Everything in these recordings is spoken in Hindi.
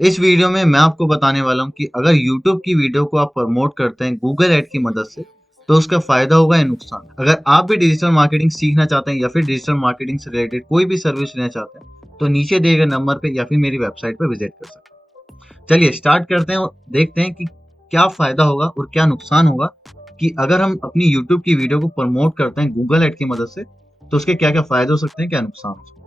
इस वीडियो में मैं आपको बताने वाला हूँ कि अगर YouTube की वीडियो को आप प्रमोट करते हैं गूगल ऐड की मदद से, तो उसका फायदा होगा या नुकसान। अगर आप भी डिजिटल मार्केटिंग सीखना चाहते हैं या फिर डिजिटल मार्केटिंग से रिलेटेड कोई भी सर्विस लेना चाहते हैं, तो नीचे दिए गए नंबर पे या फिर मेरी वेबसाइट पे विजिट कर सकते हैं। चलिए स्टार्ट करते हैं और देखते हैं कि क्या फायदा होगा और क्या नुकसान होगा कि अगर हम अपनी यूट्यूब की वीडियो को प्रमोट करते हैं गूगल ऐड की मदद से, तो उसके क्या क्या फायदे हो सकते हैं, क्या नुकसान हो सकते हैं।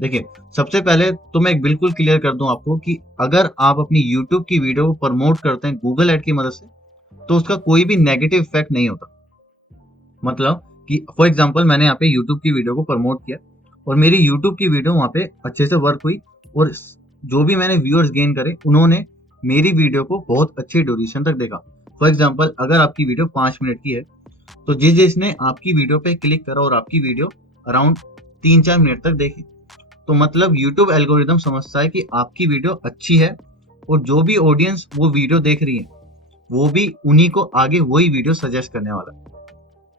देखिए, सबसे पहले तो मैं एक बिल्कुल क्लियर कर दूं आपको कि अगर आप अपनी यूट्यूब की वीडियो को प्रमोट करते हैं गूगल ऐड की मदद से, तो उसका कोई भी नेगेटिव इफेक्ट नहीं होता। मतलब कि फॉर एग्जांपल मैंने यहाँ पे यूट्यूब की वीडियो को प्रमोट किया और मेरी यूट्यूब की वीडियो वहाँ पे अच्छे से वर्क हुई, और जो भी मैंने व्यूअर्स गेन करे उन्होंने मेरी वीडियो को बहुत अच्छी ड्यूरेशन तक देखा। फॉर एग्जाम्पल अगर आपकी वीडियो 5 मिनट की है, तो जिसने आपकी वीडियो पे क्लिक करा और आपकी वीडियो अराउंड 3-4 मिनट तक देखी, तो मतलब यूट्यूब एल्गोरिदम समझता है कि आपकी वीडियो अच्छी है, और जो भी ऑडियंस वो वीडियो देख रही है वो भी उन्हीं को आगे वही वीडियो सजेस्ट करने वाला है।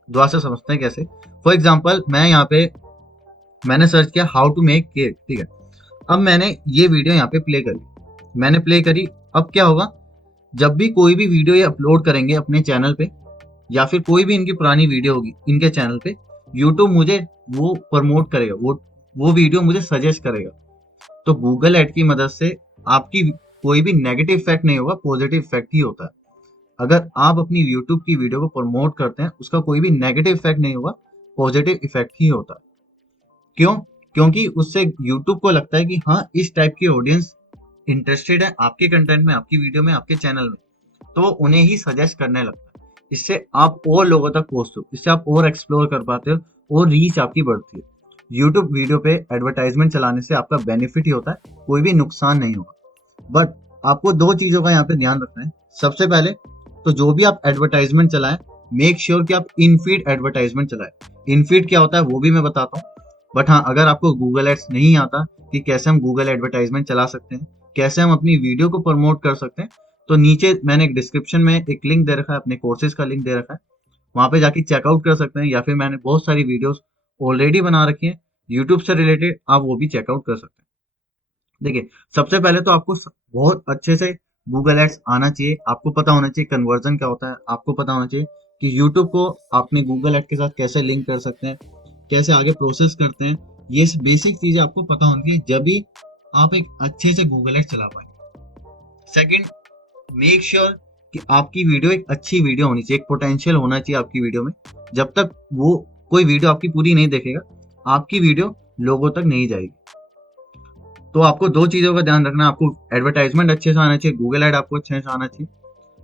दोबारा से समझते हैं कैसे। फॉर एग्जाम्पल मैं यहाँ पे मैंने सर्च किया हाउ टू मेक केक, ठीक है। अब मैंने ये वीडियो यहाँ पे प्ले करी, मैंने प्ले करी। अब क्या होगा, जब भी कोई भी वीडियो ये अपलोड करेंगे अपने चैनल पे, या फिर कोई भी इनकी पुरानी वीडियो होगी इनके चैनल पे, यूट्यूब मुझे वो प्रमोट करेगा, वो वीडियो मुझे सजेस्ट करेगा। तो गूगल ऐड की मदद से आपकी कोई भी नेगेटिव इफेक्ट नहीं होगा, पॉजिटिव इफेक्ट ही होता है। अगर आप अपनी यूट्यूब की वीडियो को प्रमोट करते हैं, उसका कोई भी नेगेटिव इफेक्ट नहीं होगा, पॉजिटिव इफेक्ट ही होता है। क्यों? क्योंकि उससे यूट्यूब को लगता है कि हाँ, इस टाइप की ऑडियंस इंटरेस्टेड है आपके कंटेंट में, आपकी वीडियो में, आपके चैनल में, तो वो उन्हें ही सजेस्ट करने लगता है। इससे आप और लोगों तक पहुंचते हो, इससे आप और एक्सप्लोर कर पाते हो और रीच आपकी बढ़ती है। यूट्यूब वीडियो पे एडवर्टाइजमेंट चलाने से आपका बेनिफिट ही होता है, कोई भी नुकसान नहीं होगा। बट आपको दो चीजों का यहाँ पे ध्यान रखना है। सबसे पहले तो जो भी आप एडवर्टाइजमेंट चलाएं, मेक श्योर कि आप इन फीड एडवर्टाइजमेंट चलाएं। इन फीड क्या होता है वो भी मैं बताता हूँ। बट हाँ, अगर आपको गूगल एड्स नहीं आता कि कैसे हम गूगल एडवर्टाइजमेंट चला सकते हैं, कैसे हम अपनी वीडियो को प्रमोट कर सकते हैं, तो नीचे मैंने एक डिस्क्रिप्शन में एक लिंक दे रखा है, अपने कोर्सेज का लिंक दे रखा है, वहां पे जाके चेकआउट कर सकते हैं। या फिर मैंने बहुत सारी वीडियोस ऑलरेडी बना रखी हैं यूट्यूब से रिलेटेड, आप वो भी चेकआउट कर सकते हैं। देखिए, सबसे पहले तो आपको बहुत अच्छे से गूगल एड्स आना चाहिए, आपको पता होना चाहिए कन्वर्जन क्या होता है, आपको पता होना चाहिए कि यूट्यूब को अपने गूगल एड के साथ कैसे लिंक कर सकते हैं, कैसे आगे प्रोसेस करते हैं। ये बेसिक चीजें आपको पता होनी चाहिए, जब भी आप एक अच्छे से गूगल एड चला पाए। सेकंड, मेक श्योर कि आपकी वीडियो एक अच्छी वीडियो होनी चाहिए, एक पोटेंशियल होना चाहिए आपकी वीडियो में। जब तक वो कोई वीडियो आपकी पूरी नहीं देखेगा, आपकी वीडियो लोगों तक नहीं जाएगी। तो आपको दो चीजों का ध्यान रखना है, आपको एडवर्टाइजमेंट अच्छे से आना चाहिए, गूगल ऐड आपको अच्छे से आना चाहिए,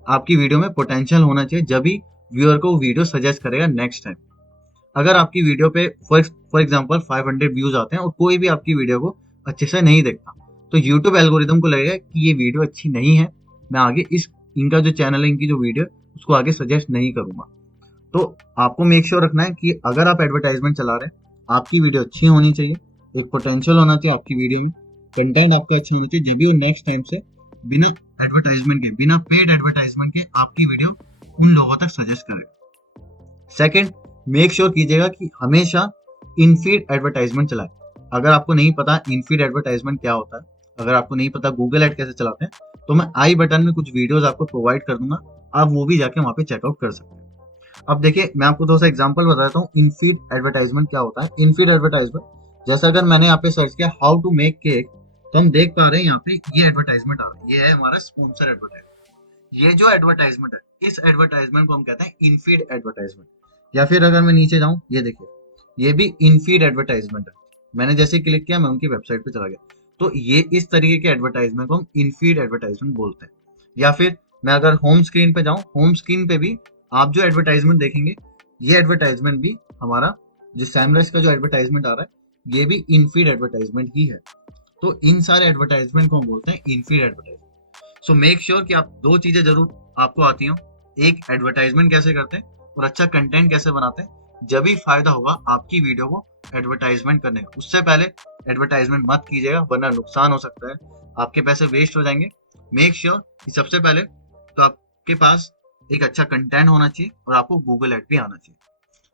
आपकी वीडियो में पोटेंशियल होना चाहिए, जब भी व्यूअर को वीडियो सजेस्ट करेगा नेक्स्ट टाइम। अगर आपकी वीडियो पे फॉर एग्जांपल 500 व्यूज आते हैं और कोई भी आपकी वीडियो को अच्छे से नहीं देखता, तो यूट्यूब एल्गोरिदम को लगेगा कि ये वीडियो अच्छी नहीं है, मैं आगे इस इनका जो चैनल है, इनकी जो वीडियो है, उसको आगे सजेस्ट नहीं करूंगा। तो आपको मेक श्योर रखना है कि अगर आप एडवर्टाइजमेंट चला रहे हैं, आपकी वीडियो अच्छी होनी चाहिए, एक पोटेंशियल होना चाहिए आपकी वीडियो में, कंटेंट आपका अच्छा होना चाहिए, जब भी वो नेक्स्ट टाइम से बिना एडवर्टाइजमेंट के, बिना पेड एडवर्टाइजमेंट के आपकी वीडियो उन लोगों तक सजेस्ट करेगा। सेकंड, मेक श्योर कीजिएगा कि हमेशा इनफीड एडवर्टाइजमेंट चलाएं। अगर आपको नहीं पता इनफीड एडवर्टाइजमेंट क्या होता है, अगर आपको नहीं पता गूगल एड कैसे चलाते हैं, तो मैं आई बटन में कुछ वीडियोस आपको प्रोवाइड कर दूंगा, आप वो भी जाके वहां पे चेकआउट कर सकते हैं। अब देखिए, मैं आपको थोड़ा सा एग्जांपल बताता हूँ इनफीड एडवर्टाइजमेंट क्या होता है। इनफीड एडवर्टाइजमेंट, जैसा अगर मैंने यहाँ पे सर्च किया हाउ टू मेक केक, तो हम देख पा रहे हैं यहाँ पे ये एडवर्टाइजमेंट आ रहा है, ये है हमारा स्पॉन्सर एडवर्टाइजमेंट। ये जो एडवर्टाइजमेंट है, इस एडवर्टाइजमेंट को हम कहते हैं इनफीड एडवर्टाइजमेंट। या फिर अगर मैं नीचे जाऊं, ये देखिए, ये भी इनफीड एडवर्टाइजमेंट है। मैंने जैसे क्लिक किया, मैं उनकी वेबसाइट पे चला गया। तो ये इस तरीके के एडवर्टाइजमेंट को हम इनफीड एडवर्टाइजमेंट बोलते हैं। या फिर मैं अगर होम स्क्रीन पे जाऊं, होम स्क्रीन पे भी आप जो एडवर्टाइजमेंट देखेंगे, ये एडवर्टाइजमेंट भी हमारा, जो सैमरस का जो एडवर्टाइजमेंट आ रहा है, ये भी इनफीड एडवर्टाइजमेंट ही है। तो इन सारे एडवर्टाइजमेंट को हम बोलते हैं इनफीड एडवर्टाइजमेंट। सो मेक श्योर कि आप दो चीजें जरूर आपको आती हो, एक एडवर्टाइजमेंट कैसे करते हैं और अच्छा कंटेंट कैसे बनाते हैं। जब भी फायदा होगा आपकी वीडियो को एडवर्टाइजमेंट करने का, उससे पहले एडवर्टाइजमेंट मत कीजिएगा, वरना नुकसान हो सकता है, आपके पैसे वेस्ट हो जाएंगे। मेक श्योर कि सबसे पहले तो आपके पास एक अच्छा कंटेंट होना चाहिए और आपको गूगल एड भी आना चाहिए।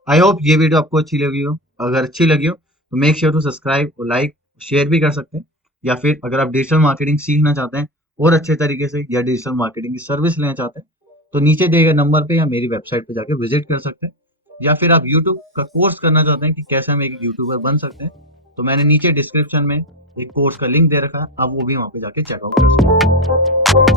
आई होप ये वीडियो आपको अच्छी लगी हो। अगर अच्छी लगी हो तो मेक श्योर टू सब्सक्राइब और लाइक शेयर भी कर सकते हैं। या फिर अगर आप डिजिटल मार्केटिंग सीखना चाहते हैं और अच्छे तरीके से या डिजिटल मार्केटिंग की सर्विस लेना चाहते हैं तो नीचे दिए गए नंबर पे या मेरी वेबसाइट पे जाके विजिट कर सकते हैं। या फिर आप यूट्यूब का कोर्स करना चाहते हैं कि कैसे हम एक यूट्यूबर बन सकते हैं, तो मैंने नीचे डिस्क्रिप्शन में एक कोर्स का लिंक दे रखा है, आप वो भी वहाँ पे जाके चेकआउट कर सकते हैं।